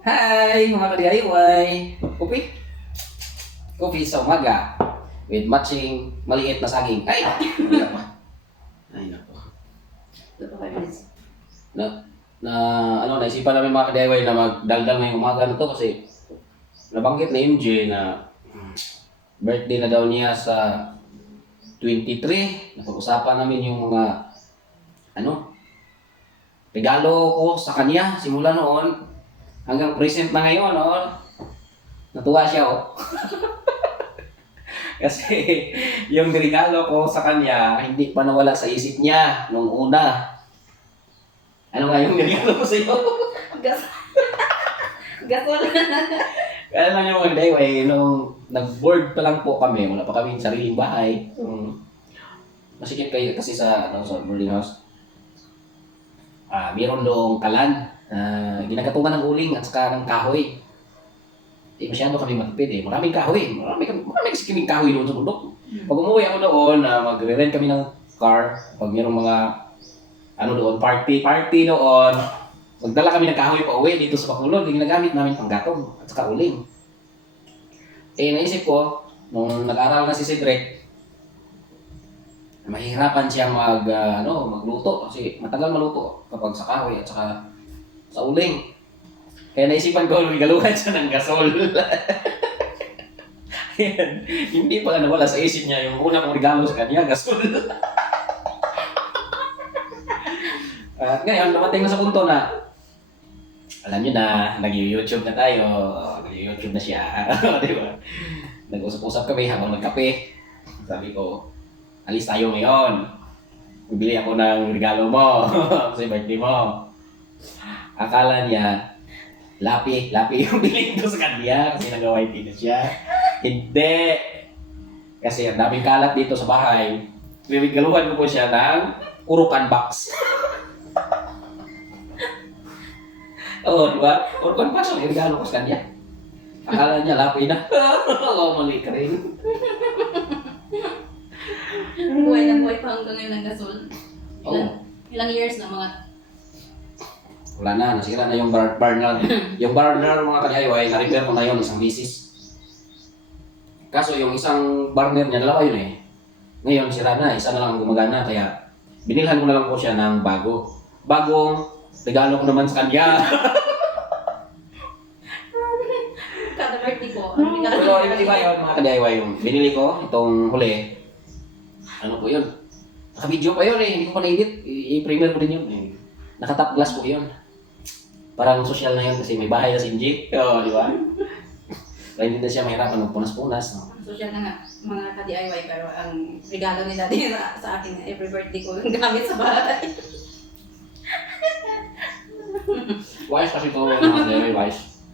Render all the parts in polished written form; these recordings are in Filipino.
Hi mga ka-DIY! Kopi? Kopi sa umaga with matching maliit na saging. Ay! Wala pa. Ay nako. Na, naisipan namin mga ka-DIY na magdaldal ngayong umaga na to kasi nabanggit na MJ na birthday na daw niya sa 23. Napag-usapan namin yung mga regalo ko sa kanya simula noon hanggang present na ngayon, natuwa siya, Kasi yung regalo ko sa kanya, hindi pa nawala sa isip niya nung una. Ano nga yung regalo ko sa iyo? Gasol. Kaya lang yung one day, nung nag-board pa lang po kami, wala pa kami sariling bahay. Masikip kayo kasi sa boarding house. Meron doong kalan. Ginagatungan ng uling at saka ng kahoy. Masyado kami matipid Maraming kahoy. Marami kasi kaming kahoy doon sa bundok. Pag umuwi ako doon, magre-rent kami ng car. Pag mayroong mga party doon, magdala kami ng kahoy pa uwi dito sa Bacolod. Yung ginagamit namin pang gatong at saka uling. Naisip ko, nung nag-aral na si Cedric, mahihirapan siya magluto kasi matagal maluto kapag sa kahoy at saka sa uling. Kaya naisipan ko, regaluhan siya ng gasol. Ayan, hindi pa nawala sa isip niya yung una kong regalo sa kanya, gasol. At ngayon, dumating na sa punto na, alam niyo na, nag-YouTube na tayo. Nag-YouTube na siya. Di ba? Nag-usap-usap kami habang nagkape. Sabi ko, alis tayo ngayon. Bibili ako ng regalo mo sa birthday mo. Akala niya, lapi yung bilhin ko sa kanya kasi nag-white na siya. Hindi. Kasi ang daming kalat dito sa bahay. Regaluhan ko po siya ng urukan box. Oo, di ba? Urukan box ang regalo ko sa kanya. Akala niya, lapi na. Mali ka rin. Buhay na buhay pa hanggang ngayon ng gasol. Ilang years na mga... Wala na, nasira na yung burner. Yung burner mga ka-DIY, na-repair ko na yun isang bisis. Kaso yung isang burner niya, dalawa yun Ngayon, sira na, isa na lang ang gumagana. Kaya binilhan ko na lang po siya ng bagong regalo ko naman sa kanya. Kada birthday ko. Pero iba yun mga ka-DIY yung binili ko, itong huli. Ano po yun? Naka-video pa yun hindi ko pa na-edit. I-premiere ko din yun Naka-top glass po yun. Parang social na yun kasi may bahay na si MJ. Oo, di ba? Kaya hindi na siya mahirapan magpunas-punas. Social na nga, mga ka-DIY, pero ang regalo ni Daddy sa akin every birthday ko gamit sa bahay. Wise kasi ito mga ka-DIY, wise.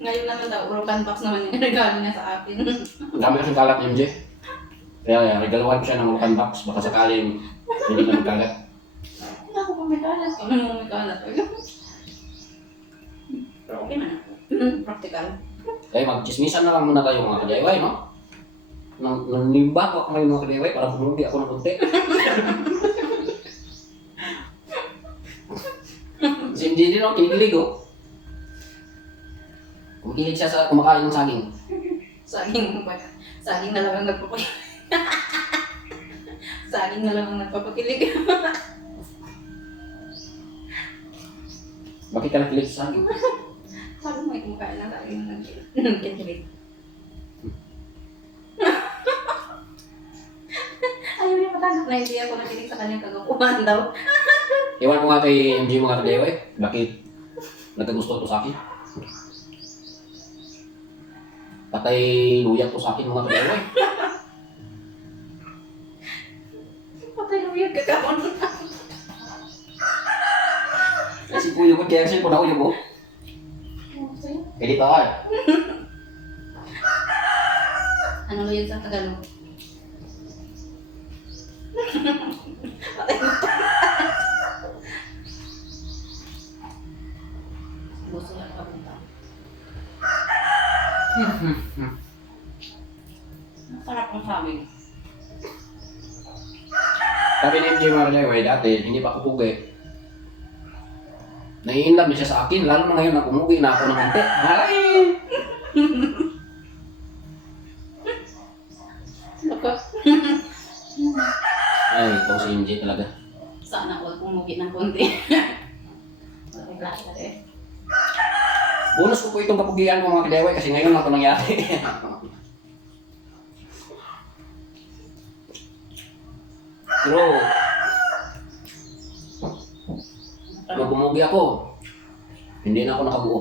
Ngayon naman daw, urukan box naman yung regalo niya sa akin. Ang dami kasing kalat ni MJ. Kaya regaluhan ko siya ng urukan box. Baka sakaling hindi na magkalat. Ako pumikalat. Kami pumikalat. Pero okay na. Practical. Kaya mag-chismisan na lang muna tayo mga ka-DIY, no? Nanimba ko kayo mga ka-DIY para pumundi ako ng kunti. Si MJ din, kinikilig, Kumikilig siya sa kumakain ng saging. Saging na lang ang nagpapakilig. Saging na lang ang nagpapakilig. Bakit ka nakilig sa saging? Sabi mo, may kumakain na saging na nagkikilig. Ayaw niya matagap na hindi ako nakilig sa kanyang kagapuhan daw. Iwan ko nga kay MJ mga ka-DIY. Bakit nagkagusto ito sa akin? Patay luya to sa akin mga ka-DIY. Patay luyag ka kapon. Kasi puyo ko kaya siya po na uyo ko. Edit ako Ano luyag sa Tagalog? Patay mo. Gusto lang kapunta. Masarap ang sabi. Sabi ni MJ mga ka-DIY dati, hindi pa ako pugi. Naiinlove niya siya sa akin, lalo na ngayon na umuwi na ako ng konti. Ay! Loko. Ay, ito si MJ talaga. Sana all pumugi ng konti. Wala ka rin. Bonus ko po itong kapugian ko mga kadeway kasi ngayon lang ito nangyari. Pero, pag bumugi ako, hindi na ako nakabuo.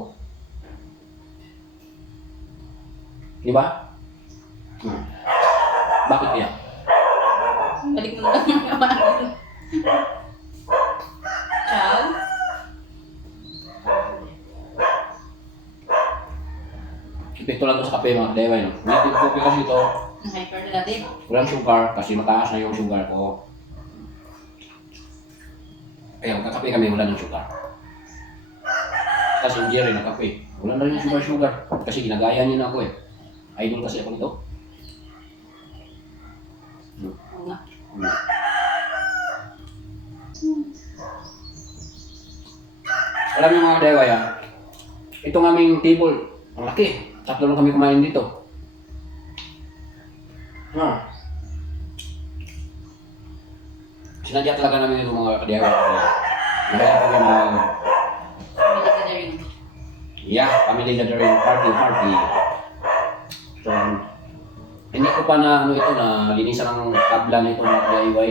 Di ba? Bakit kaya? Balik mo na lang mga kabahan. Ciao. Epekto lang ito sa kape mga kadeway. No? Native coffee kasi ito. Hyper na natin. Walang sugar kasi mataas na yung sugar ko. Kaya magkakape kami, wala ng sugar. Kasi hindi rin ang kape. Wala na rin yung sugar. Kasi ginagaya niyo na ako eh. Idol kasi ako nito. Oo nga. Alam niyo mga kadeway ah. Itong aming table, ang laki. Tatlo lang kami kumain dito. Sinadya talaga namin itong mga kadeway. Kaya kami mga Family gathering. family gathering, party. So, hindi ko pa na ano ito na linisan ng tabla na ito ng DIY.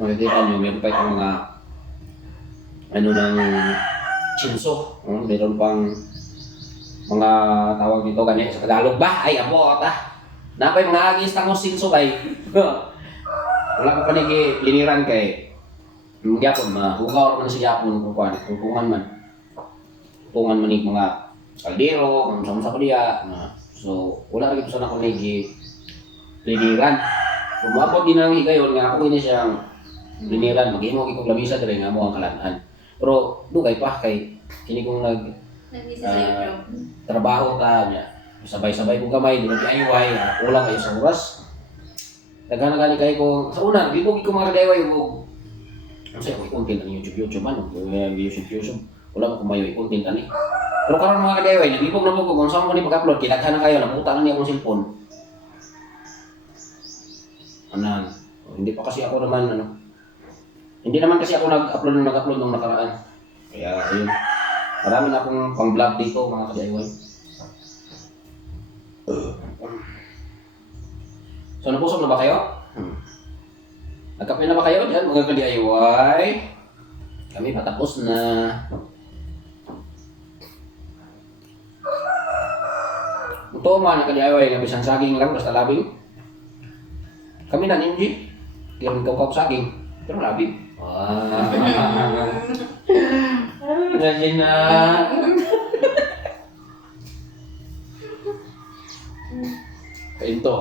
Makikita nyo, meron pa itong mga ano ng chinso. Meron pang mga tawag dito ganyan sa Tagalog ba? Ay, abot Napay mga agis tangos chinso bay. Wala ko panigi liniran kay gyapon mahugaw man sa gyapon kung kuan tungan man. Tungan man mga kaldero, kung sa diya. So, wala rin ko sana ko nigi liniran. Umabot din ang higayon nga ako ini siyang liniran, mag-imo ko lamisa dire nga mo ang kalan-an. Pero dugay pa kay kini kong Nag-message sa YouTube. trabaho ta niya. Sabay-sabay kong kamay, di mag-DIY, kulang kayo sa oras. Daghan na gali kayo ko sa una, nagibog ko mga DIY ko. Ano sa'yo, may content ang YouTube, ano? YouTube. Wala ko kumayo, i-content ani. Pero karon mga DIY, nagibog na po ko kung saan mo ni pag-upload, kilaghan na kayo, nabuta na niya akong cellphone. Anan, hindi pa kasi ako naman, hindi naman kasi ako nag-upload nung nakaraan. Kaya, ayun. Marami na akong pang-vlog dito, mga ka-DIY. So, nabusog na ba kayo? Nagkape na ba kayo dyan, mga ka-DIY? Kami patapos na. Ito mga ka-DIY, nabisang saging lang, basta labing. Kami na ninji. Hindi kami kaw saging, pero labing. Ngayon na. Pinto.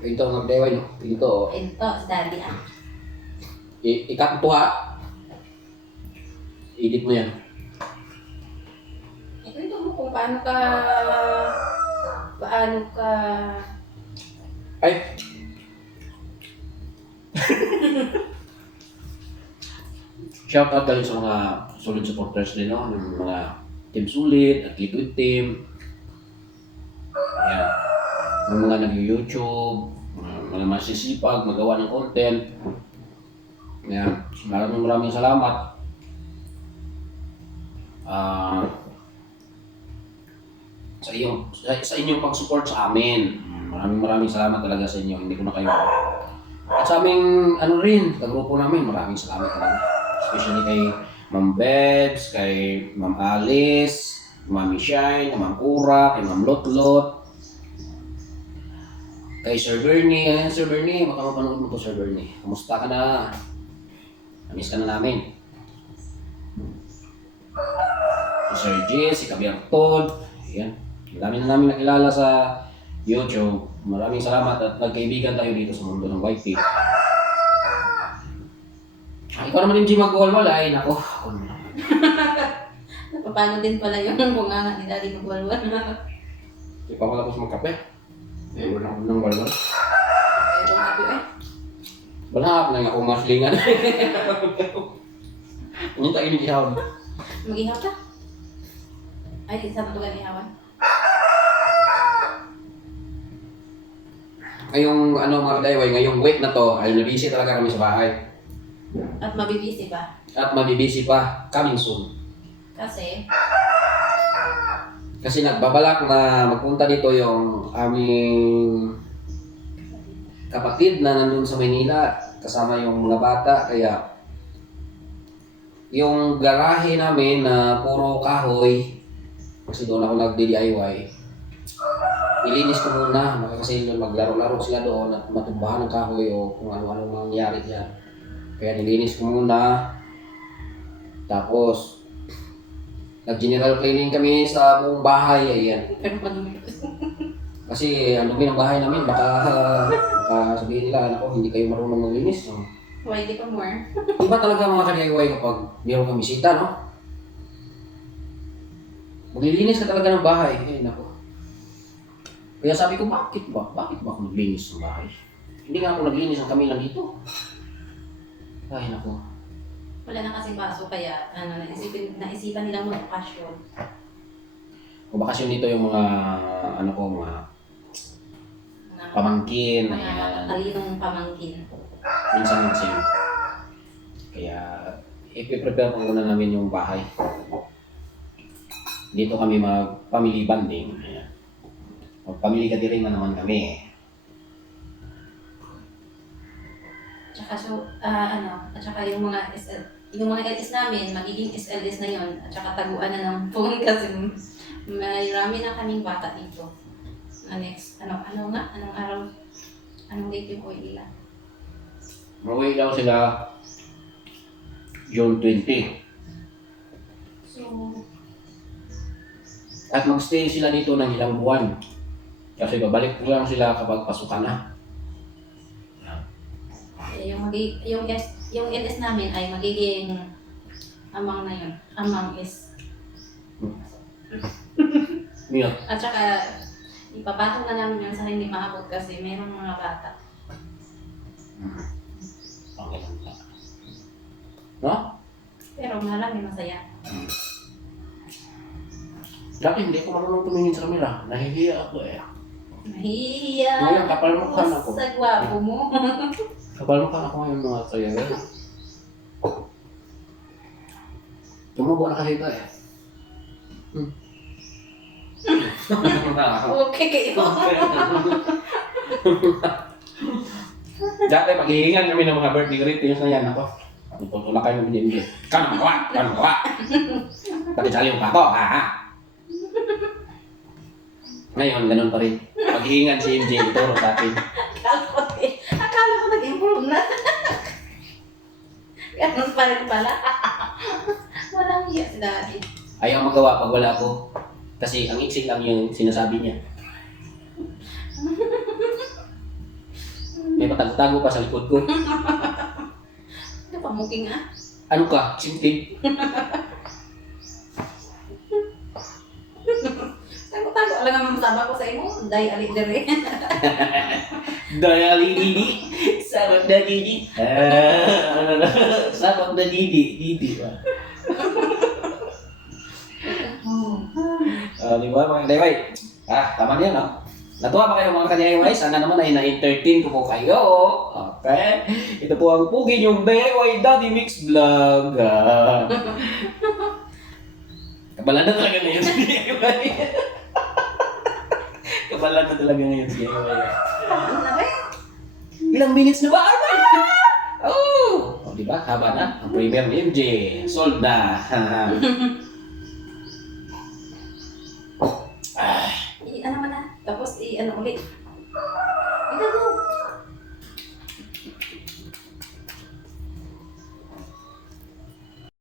Pinto ng DIY no? Pinto. Ito, si Daddy Ikat ito ha. Edit mo yan. Ito mo kung paano ka Ay! Shout out galing sa mga solid supporters din, no? Yung mga Team Sulit at Liquid Team. Ayan. Yung mga nag-YouTube, mga masisipag, magawa ng content. Ayan. Maraming salamat. Sa inyong pag-support sa amin. Maraming salamat talaga sa inyo. Hindi ko na kayo. At sa aming kagrupo namin, maraming salamat talaga. Especially kay Ma'am Bebs, kay Ma'am Alice, Ma'am Shine, Ma'am Kura, kay Ma'am Lotlot, kay Sir Bernie. Ayan, Sir Bernie, baka mapanood mo to, Sir Bernie. Kumusta ka na? Namiss ka na namin. Si Sir Jess, si Kabiartod. Ayan. Dami na namin nakilala sa YouTube. Maraming salamat at nagkaibigan tayo dito sa mundo ng YT. Ikaw naman yung G magwalwala, ay nako. Paano din pala yung bunganga ni Daddy magwalwal. Hindi pa ako tapos magkape. Wala na ako ng walwal. Ito nga po Balak na nga akong maslingan. Ang tayo yung ihaw. Mag-ihaw ka? Ay, sa tutugan ihawan. Ngayong mga kadayway, ngayong week na to, ay nabisi talaga kami sa bahay. At mabibisi pa. At mabibisi pa, coming soon. Kasi, Kasi nagbabalak na magpunta dito yung aming kapatid na nandun sa Maynila, kasama yung mga bata, kaya yung garahe namin na puro kahoy, kasi doon ako nag-DIY, ilinis ko muna, kasi maglaro-laro sila doon at matumbahan ng kahoy o kung ano-ano mangyari dyan. Kaya nilinis ko muna, tapos nag-general cleaning kami sa buong bahay, ayan. pero madumi. Kasi ang dumi ng bahay namin, baka sabihin nila, ako, hindi kayo marunong maglinis. No? Why di pa more? Iba talaga mga ka-DIY kapag mayroon kang bisita, no? Maglilinis ka talaga ng bahay. Eh, nako. Kaya sabi ko, bakit ba? Bakit ba ako naglinis ng bahay? Hindi nga ako naglinis ng kami lang dito. Ay, nako. Wala na kasing baso, kaya naisipan nilang mag-passion. Kung bakasyon dito yung mga, mga pamangkin, Mga ayan. talinong pamangkin. Minsan kasi. Kaya, ipiprepare ko muna namin yung bahay. Dito kami mag-family bonding. Ayan. Mag-family gathering na naman kami. Tsaka at saka yung mga LS namin, magiging SLS na yon, at saka taguan na ng phone kasi may rami na kaming bata dito. Next, anong araw? Anong date yung uwi nila? Mauwi daw sila June 20. So, At magstay sila dito ng ilang buwan. Kasi babalik ko lang sila kapag pasukan na. yung LS namin ay magiging amang na yun. Amang is. Ngayon, At saka, ipapatong na namin yun sa hindi maabot kasi mayroong mga bata. okay lang lang. No? Pero marami masaya. Dati hindi ako marunong tumingin sa camera. Nahihiya ako eh. Nahihiya Ngayon, kapalmukan ako. sa gwapo mo. Kapalmukan ako ngayon mga kaya. Tumubo na kasi ito eh. Okay kayo. Dati paghihingan kami ng mga birthday greetings na yan ako. Tutulak kayo ng hindi. Kano gawa? Kano gawa? Pati sali yung pato, ha? Ngayon, ganun pa rin. Paghihingan si MJ, ituro sa atin. Akala ko nag-improve na. Ganun pa rin pala. Walang iya si daddy. Ayaw magawa pag wala ako. Kasi ang iksik lang yung sinasabi niya. May patago-tago pa sa likod ko. Ano pamuking ah? Ano ka? Simtip? Tago-tago. Alam nga masama ko sa imo. Day ali dere. Dayali didi. Sarap na didi. Sarap na didi. Didi ba? Di ba mga ka-DIY? Tama niya, no? Natuwa ba kayo mga ka-DIY? Sana naman ay na-entertain ko po kayo. Okay? Ito po ang pugi yung DIY Daddy Mix Vlog. Kabalan na talaga ngayon si DIY. Kabalan na talaga ngayon si DIY. Ano na ba? Ilang minutes na ba? Oh! O, diba? Haba na. Ang premiere ni MJ. Sold na. Ano man na? Tapos ano ulit? Ito